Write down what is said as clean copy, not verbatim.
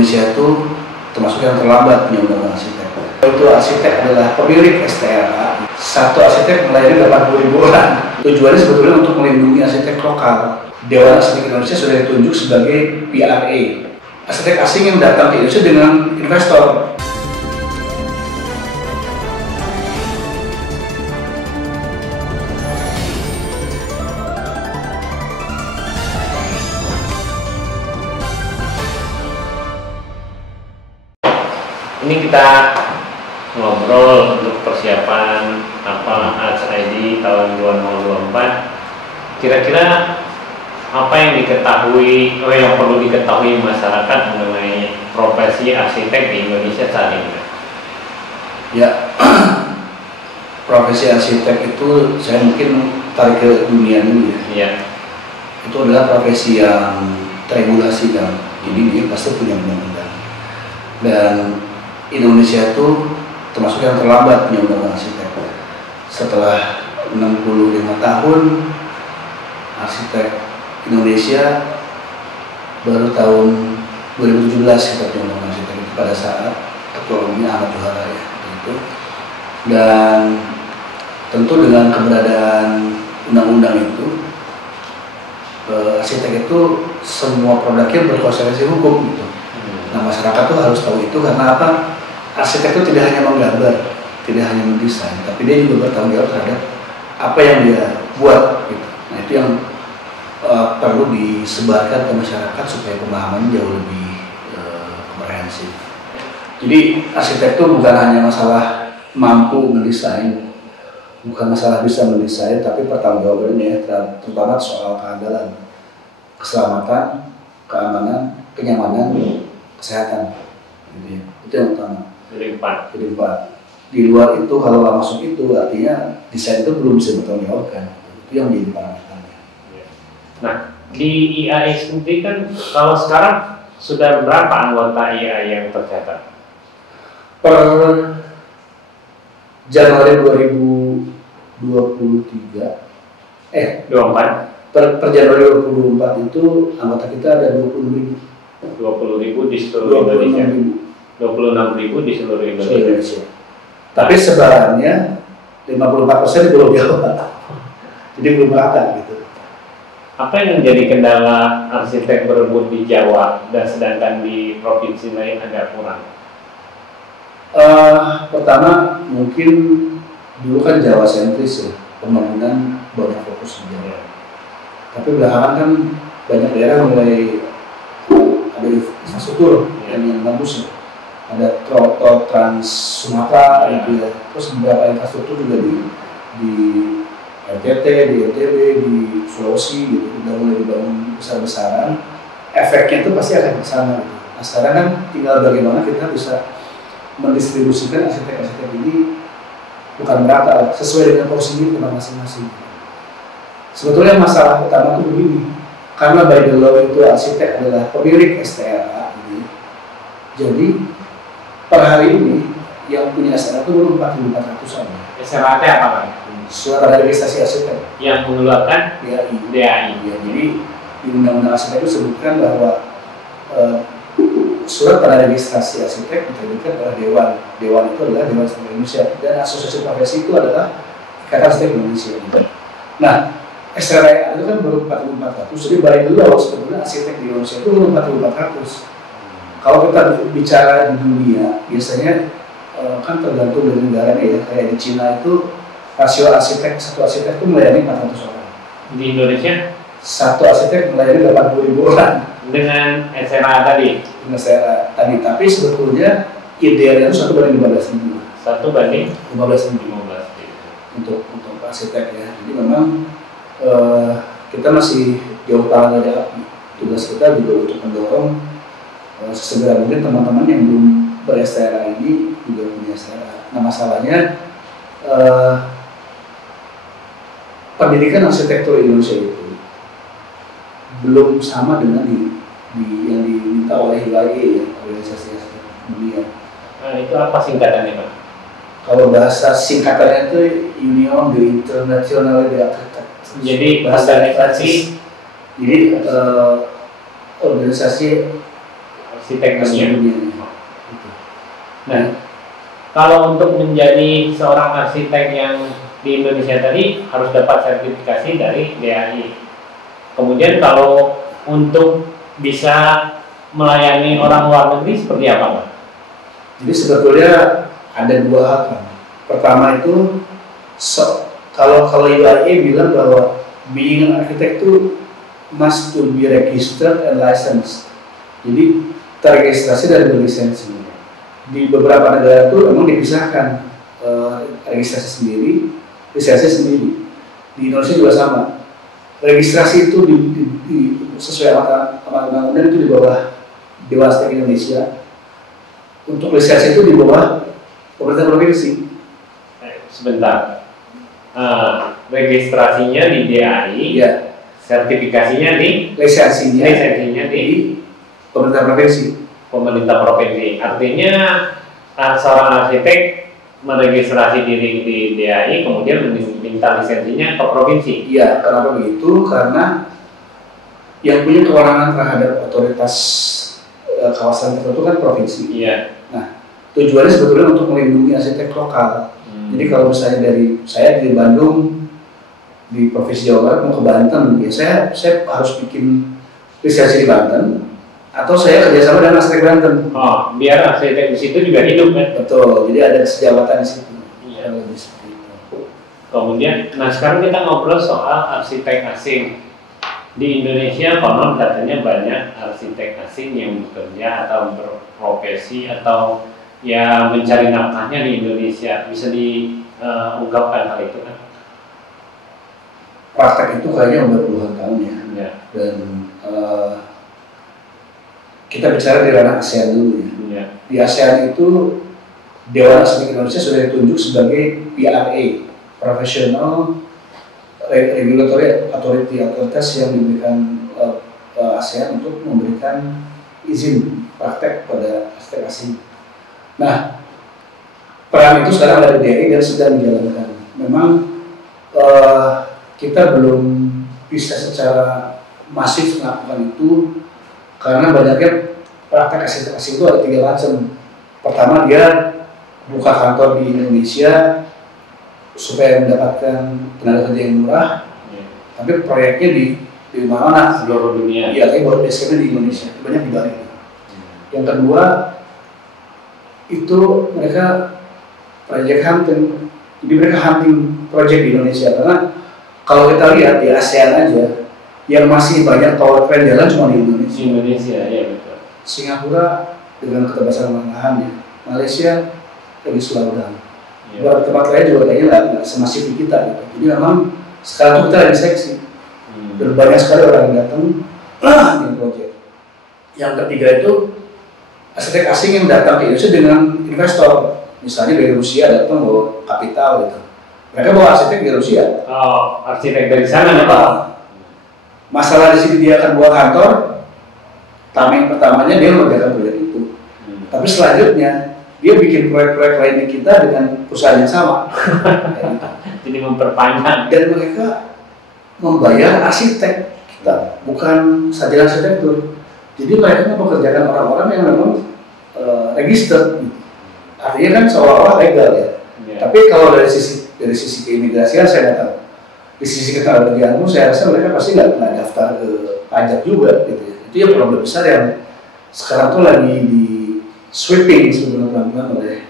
Indonesia itu termasuk yang terlambat punya undang-undang arsitek. Itu arsitek adalah pemilik STLA. Satu arsitek melayani 80.000 orang. Tujuannya sebetulnya untuk melindungi arsitek lokal. Dewan Arsitek Indonesia sudah ditunjuk sebagai PRA. Arsitek asing yang datang ke Indonesia dengan investor. Ini kita ngobrol untuk persiapan Arts ID tahun 2024. Kira-kira apa yang diketahui, yang perlu diketahui masyarakat mengenai profesi arsitek di Indonesia saat ini? Ya, profesi arsitek itu saya mungkin tarik ke dunia dulu ya. Iya. Itu adalah profesi yang teregulasi kan, jadi dia pasti punya undang-undang. Dan Indonesia itu termasuk yang terlambat punya undang-undang arsitek. Setelah 65 tahun, arsitek Indonesia baru tahun 2017 kita punya undang-undang arsitek itu pada saat Ketua Umumnya Ahmad Johara ya, gitu. Dan tentu dengan keberadaan undang-undang itu, arsitek itu semua produknya berkonsekuensi hukum gitu. Nah, masyarakat tuh harus tahu itu karena apa? Arsitek itu tidak hanya menggambar, tidak hanya mendesain, tapi dia juga bertanggung jawab terhadap apa yang dia buat gitu. Nah, itu yang perlu disebarkan ke masyarakat supaya pemahaman jauh lebih komprehensif. Jadi arsitek itu bukan hanya masalah mampu mendesain, bukan masalah bisa mendesain, tapi pertanggungjawabannya terutama soal keandalan, keselamatan, keamanan, kenyamanan, kesehatan. Gitu ya. Itu yang utama. Jadi empat. Di luar itu kalau nggak masuk itu artinya desain itu belum bisa bertanggung-jawabkan. Itu yang menjadi parameternya. Nah, di IAI sendiri kan kalau sekarang sudah berapa anggota IAI yang tercatat? Per Januari 2023 per Januari 2024 itu anggota kita ada 20.000 di seluruh Indonesia. 26.000 di seluruh Indonesia. Tapi sebarannya 54% di Pulau Jawa. Jadi belum rata gitu. Apa yang menjadi kendala arsitek berebut di Jawa dan sedangkan di provinsi lain agak kurang? Pertama mungkin dulu kan Jawa sentris ya, pembangunan banyak fokus di Jawa. Tapi belakangan kan banyak daerah mulai ada infrastruktur yang bagus ya. Ada tol Trans Sumatera gitu ya. Terus beberapa infrastruktur juga di NTT, di NTB, di Sulawesi gitu udah mulai dibangun besar-besaran. Efeknya itu pasti akan ke sana gitu. Nah, sekarang kan tinggal bagaimana kita bisa mendistribusikan arsitek-arsitek ini bukan merata sesuai dengan porsi tempat masing-masing. Sebetulnya masalah utama itu begini, karena by the law itu arsitek adalah pemilik STLA gitu. Jadi per hari ini yang punya STLA itu baru 4.400-an. STLA apa Pak? Surat tanda registrasi arsitek yang mengeluarkan DAI. Ya, jadi di Undang-Undang Arsitek itu sebutkan bahwa surat tanda registrasi arsitek diterbitkan oleh Dewan. Dewan itu adalah Dewan Arsitek Indonesia dan asosiasi profesi itu adalah Ikatan Arsitek Indonesia. Nah, STLA itu kan baru 4.400, jadi by the law sebetulnya arsitek di Indonesia itu baru 4.400. Kalau kita bicara di dunia, biasanya kan tergantung dari negaranya ya. Kayak di Cina itu rasio arsitek, satu arsitek itu melayani 400 orang. Di Indonesia? Satu arsitek melayani 80.000 orang. Dengan SRA tadi? Dengan SRA tadi, tapi sebetulnya idealnya itu 1/15.000. 1/15.000 untuk arsitek ya. Jadi memang kita masih jauh tangan dari api. Tugas kita juga untuk mendorong sesegera mungkin teman-teman yang belum ber-STLA ini juga punya STLA. Nah, masalahnya pendidikan arsitektur Indonesia itu belum sama dengan yang diminta oleh IAI ya, Organisasi Arsitek Dunia. Nah, itu apa singkatannya Pak? Kalau bahasa singkatannya itu Union de Internationale d'Architectes. Jadi bahasa Prancis. Jadi organisasi arsitek dunia. Gitu. Nah, kalau untuk menjadi seorang arsitek yang di Indonesia tadi harus dapat sertifikasi dari DAI. Kemudian kalau untuk bisa melayani orang luar negeri seperti apa, Pak? Jadi sebetulnya ada dua hal kan. Pertama itu kalau UIA bilang bahwa being an architect itu must to be registered and licensed. Jadi terregistrasi dan berlisensi. Di beberapa negara itu memang dipisahkan registrasi sendiri, lisensi sendiri. Di Indonesia juga sama. Registrasi itu sesuai amanat undang-undang itu di bawah Dewan Arsitek Indonesia. Untuk lisensi itu di bawah pemerintah provinsi. Sebentar. Registrasinya di DAI, ya. Sertifikasinya di lisensinya di pemerintah provinsi. Artinya seorang arsitek meregistrasi diri di DAI, kemudian meminta lisensinya ke provinsi. Iya, kenapa begitu? Karena yang punya kewenangan terhadap otoritas kawasan tertentu kan provinsi. Iya. Nah, tujuannya sebetulnya untuk melindungi arsitek lokal. Jadi kalau misalnya dari saya di Bandung, di Provinsi Jawa Barat mau ke Banten, ya saya harus bikin lisensi di Banten, atau saya kerjasama dengan arsitek Banten. Oh, biar arsitek di situ juga hidup kan? Betul, jadi ada sejawatan di situ. Iya. Lebih seperti itu. Kemudian, nah sekarang kita ngobrol soal arsitek asing. Di Indonesia konon katanya banyak arsitek asing yang bekerja atau berprofesi atau ya mencari nafkahnya di Indonesia. Bisa diungkapkan hal itu kan? Praktek itu kayaknya udah puluhan tahun ya. Dan kita bicara di ranah ASEAN dulu ya. Di ASEAN itu Dewan Arsitek Indonesia sudah ditunjuk sebagai PRA, Professional Regulatory Authority, otoritas yang diberikan ASEAN untuk memberikan izin praktek pada arsitek asing. Nah, peran itu sekarang ada di DAI dan sedang dijalankan. Memang kita belum bisa secara masif melakukan itu karena banyaknya praktek arsitek asing itu ada 3 macam. Pertama, dia buka kantor di Indonesia supaya mendapatkan tenaga kerja yang murah, tapi proyeknya di mana? Seluruh dunia. Iya, tapi baru basicnya di Indonesia, banyak di Bali. Yang kedua, itu mereka project hunting, jadi mereka hunting project di Indonesia. Karena kalau kita lihat di ASEAN aja, yang masih banyak tower crane jalan cuma di Indonesia. Di Indonesia, ya betul. Singapura dengan keterbatasan lahannya, Malaysia lebih slow down. Beberapa tempat lain juga kayaknya nggak semasif di kita gitu. Jadi memang sekarang tuh kita lagi seksi. Dan banyak sekali orang yang datang di project. Yang ketiga itu arsitek asing yang datang ke Indonesia dengan investor. Misalnya dari Rusia datang bawa kapital gitu. Mereka bawa arsitek dari Rusia. Oh, arsitek dari sana ya Pak? Masalah di sini dia akan buat kantor. Tameng pertamanya dia mengerjakan proyek itu. Tapi selanjutnya dia bikin proyek-proyek lain di kita dengan perusahaan yang sama. Jadi memperpanjang. Dan mereka membayar arsitek kita, bukan sarjana arsitektur. Jadi mereka mempekerjakan orang-orang yang memang register. Artinya kan seolah-olah legal ya. Tapi kalau dari sisi keimigrasian saya nggak tahu. Di sisi ketenagakerjaanmu saya rasa mereka pasti nggak pernah daftar ke pajak juga gitu ya. Itu yang problem besar yang sekarang tuh lagi di sweeping sebenarnya oleh